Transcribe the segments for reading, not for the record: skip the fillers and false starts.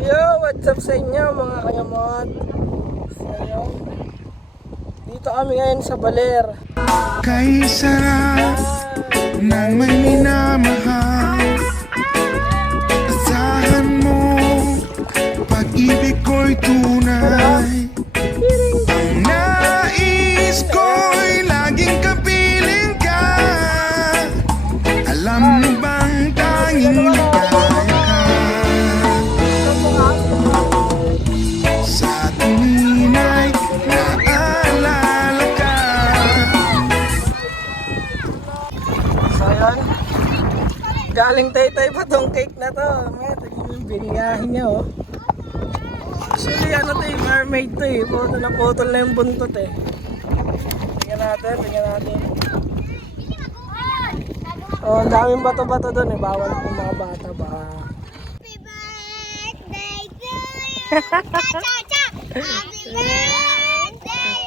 Yo, what's up sa inyo mga kayamot? So, dito kami ngayon sa Baler. Kay sarap ng may minamahal. Asahan mo, pag-ibig ko'y tunay. Ang nais ko'y laging kapiling ka. Alam mo bang tanging ligaya ka? Sa tuwin ay naalala ka. So yun, galing Taytay pa tong cake na to. May biniyahin niya oh. Actually ano to eh, mermaid to eh. Naputol na yung buntot eh. Tingnan natin. Oh, ang daming bato-bato doon eh. Bawal ang mga bata ba. Happy birthday to you. Cha-cha-cha. Happy birthday.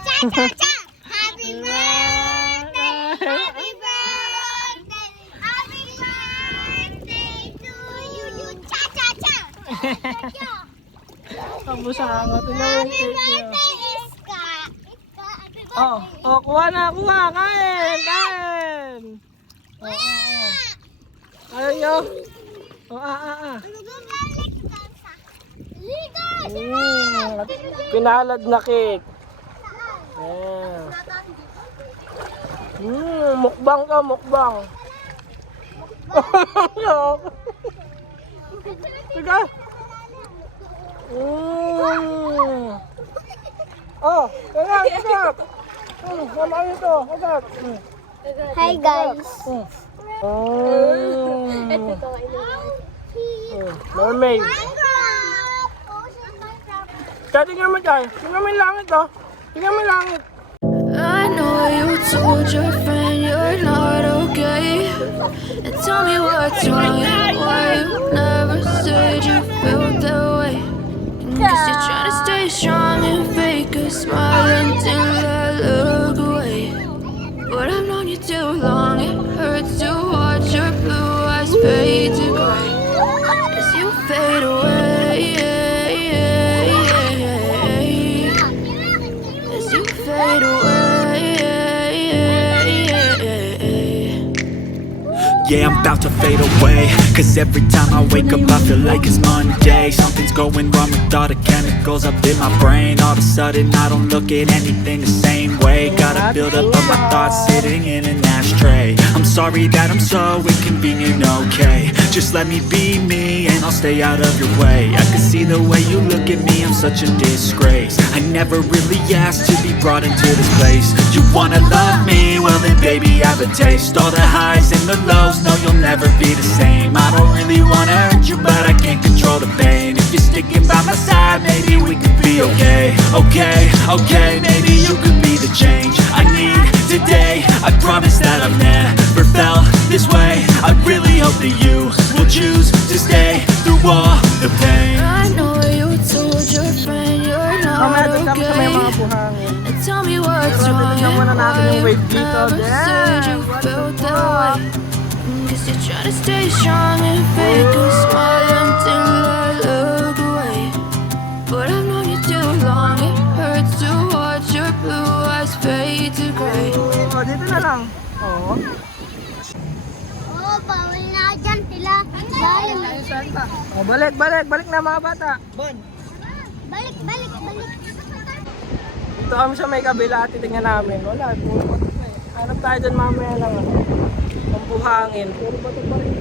Cha-cha-cha. Happy birthday. Happy birthday. Happy birthday to you. Cha-cha-cha. Cha-cha. Tapos hangat. Tingnan mo yung Happy cake niya. birthday, Iska. Happy birthday. Oh, kuha na. Kain. Ayaw nyo. Pinalad na cake. Mukbang ka, mukbang. Tiga. Tiga. Sama ito. Agad. Hi guys. Mermaid. Tingnan mo dyan. Tingnan mo yung langit oh. Tingnan mo yung langit. I know you told your friend you're not okay. And tell me what's wrong and why you never said you felt that way. Guess you're trying to stay strong and fake a smile until I look away. But I've known you too long, it hurts to watch your blue eyes fade to gray as you fade away. As you fade away. Yeah, I'm about to fade away. Cause every time I wake up I feel like it's Monday. Something's going wrong with all the chemicals up in my brain. All of a sudden I don't look at anything the same way. Gotta build up of my thoughts sitting in an ashtray. I'm sorry that I'm so inconvenient, okay. Just let me be me and I'll stay out of your way. I can see the way you look at me, I'm such a disgrace. I never really asked to be brought into this place. You wanna love me? Well then baby I have a taste. All the highs and the lows, no you'll never be the same. I don't really wanna hurt you but I can't control the pain. If you're sticking by my side maybe we could be okay. Okay, maybe you could be the change I need today. I promise that I've never felt this way. I really hope that you will choose to stay through all the pain. I know you told your friend you're not okay. And tell me what's wrong and why you never said you felt that way. Guess you're trying to stay strong and fake a smile until I look away. But I've known you too long, it hurts to watch your blue eyes fade to gray. Dito na lang. Bawal na dyan sila. Balik na mga bata. Balik. Dito kami sa may kabila at titingnan namin. Wala, puro bato pa eh. Hanap tayo dyan mamaya lang ano. Ang buhangin. Puro bato pa rin.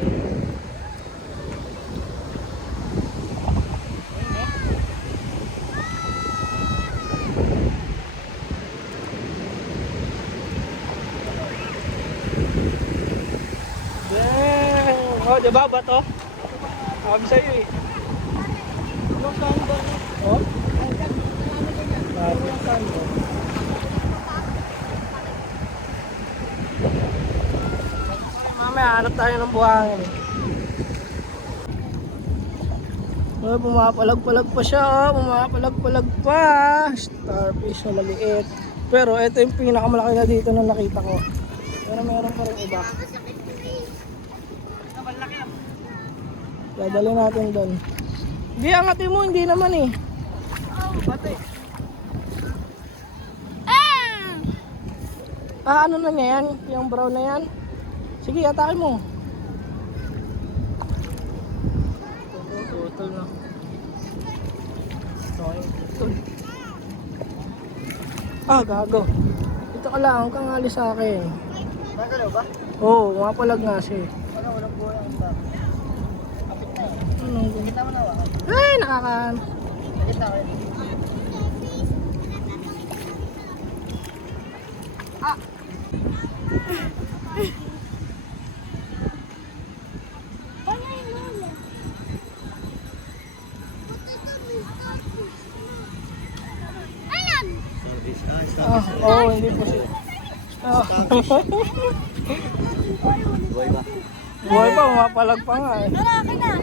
Oh, diba bato? Sabi sa'yo eh. Oh? Mamaya hanap tayo ng buhangin. Oh, pumapalag-palag pa siya, pumapalag-palag pa. Starfish na maliit. Pero ito yung pinakamalaki na dito na nakita ko. Pero meron pa rin iba. Dadalhin natin doon. Hindi, angatin mo, hindi naman eh. Pati. Ano na niya yan? Yung brown na yan? Sige, atake mo. Tutol na. Okay, tutol. Gago. Dito ka lang, huwag kang alis sa akin. Magalaw ba? Oo, mapalag nga siya. Walang buhay ang ba? Kapit na eh. Kita mo na wa? Ay, nakakaan. Sakit na kayo. Ayan! Hindi po siya. Buhay ba? Buhay pa, mapalag pa nga eh. Malaki na!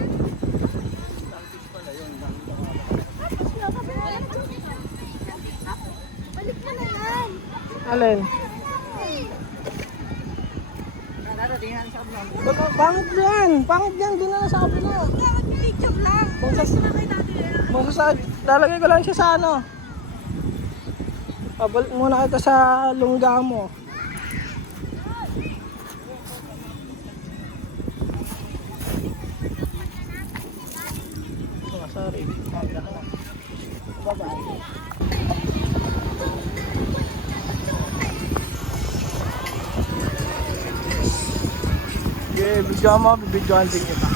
Balik mo na yan! Alin? Pangit yan! Pangit yan! Di na sa kabila. Mag-picture lang! Lalagay ko lang siya sa ano. Pabalik muna kita sa lungga mo. Sorry. Okay, bigyan mo, bibidyoan din kita.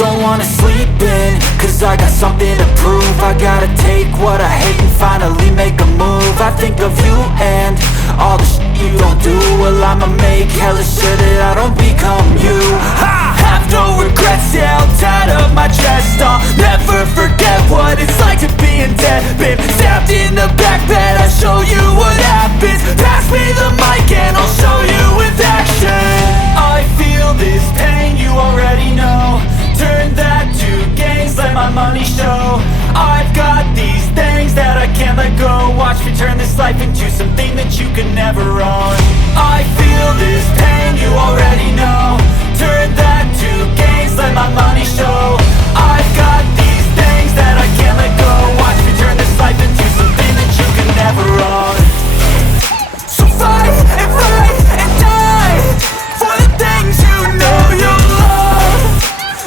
Don't wanna sleep in, cause I got something to prove. I gotta take what I hate and finally make a move. I think of you and all the shit you don't do. Well, I'ma make hella sure that I don't become you. I have no regrets, yeah, I'll tie up my chest. I'll never forget what it's like to be in debt. Been stabbed in the back bed, I'll show you what happens. Pass me the mic and I'll show you with action. I feel this pain, you already know. Turn that to gains, let my money show. I've got these things that I can't let go. Watch me turn this life into something that you can never own. I feel this pain, you already know. Turn that to gains, let my money show. I've got these things that I can't let go. Watch me turn this life into something that you can never own. So fight and die for the things you know you love.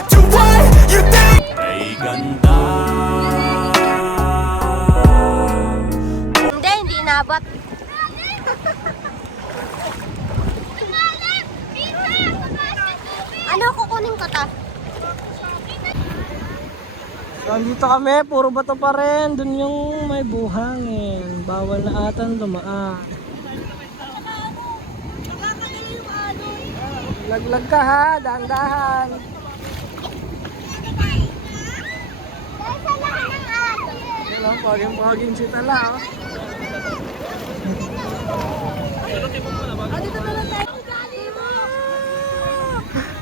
Do what you think. Ay ganda. Hindi inabot. Ano, kukunin ko ta? So, andito kami, puro bato pa rin. Doon yung may buhangin. Bawal na atan dumaan. Laglag ka ha, dahan-dahan. Yan ang paging-paging si Tala. Oh.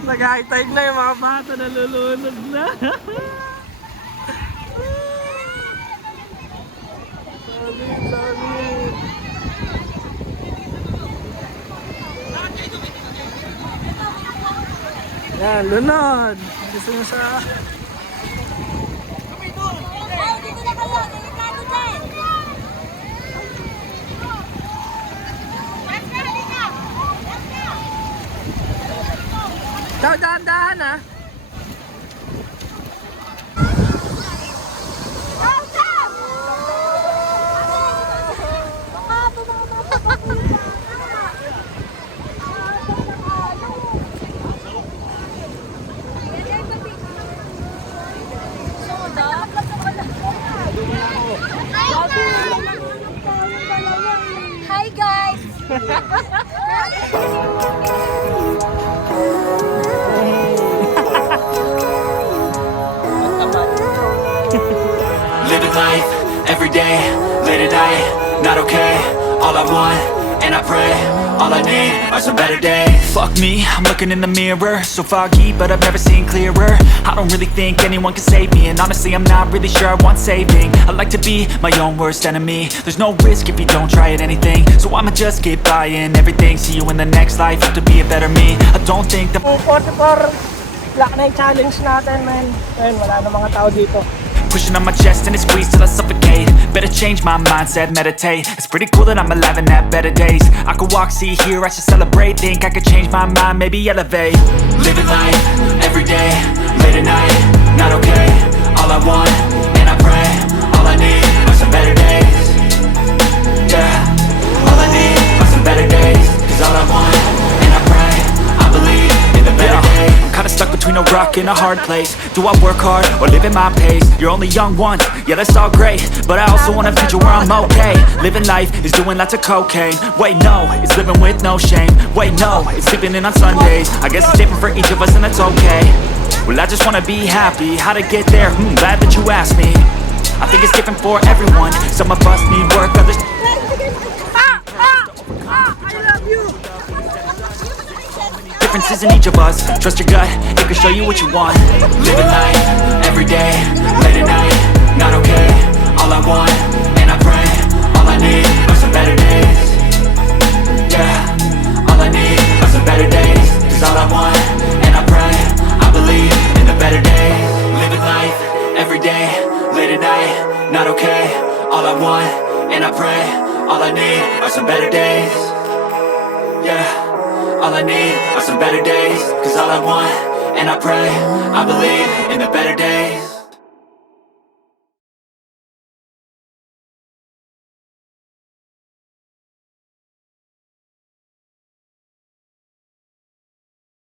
Nag-high tide na yung mga bata, nalulunod na. Sorry. Yan, lunod. Gusto nyo sa... Dito na kayo, delikado dyan. Dahan-dahan ha. Hi guys! Living life, every day, late at night, not okay. All I want, and I pray all I need are some better days. Fuck me, I'm looking in the mirror, so foggy, but I've never seen clearer. I don't really think anyone can save me, and honestly I'm not really sure I want saving. I like to be my own worst enemy. There's no risk if you don't try at anything, so I'ma just keep buying everything. See you in the next life, have to be a better me. I don't think that 44 black na yung challenge natin, man. Ayun, wala na mga tao dito. pushing on my chest and it squeezes till I suffocate. Better change my mindset, meditate. It's pretty cool that I'm alive and have better days. I could walk, see, hear, I should celebrate. Think I could change my mind, maybe elevate. Living life, every day, late at night, not okay. All I want, and I pray, all I need are some better days. Yeah, all I need are some better days. Cause all I want, and I pray, I believe in the better days. Kinda stuck between a rock and a hard place. Do I work hard or live at my pace? You're only young once, yeah that's all great, but I also want a future where I'm okay. Living life is doing lots of cocaine. Wait no, it's living with no shame. Wait no, it's sleeping in on Sundays. I guess it's different for each of us and that's okay. Well I just wanna be happy, how to get there? Glad that you asked me. I think it's different for everyone. Some of us need work, others differences in each of us. Trust your gut, it can show you what you want. Living life, every day, late at night, not okay. All I want, and I pray, all I need are some better days. Yeah, all I need are some better days. Cause all I want, and I pray, I believe in the better days. Living life, every day, late at night, not okay. All I want, and I pray, all I need are some better days. Yeah, all I need are some better days. Cause all I want, and I pray, I believe in the better days.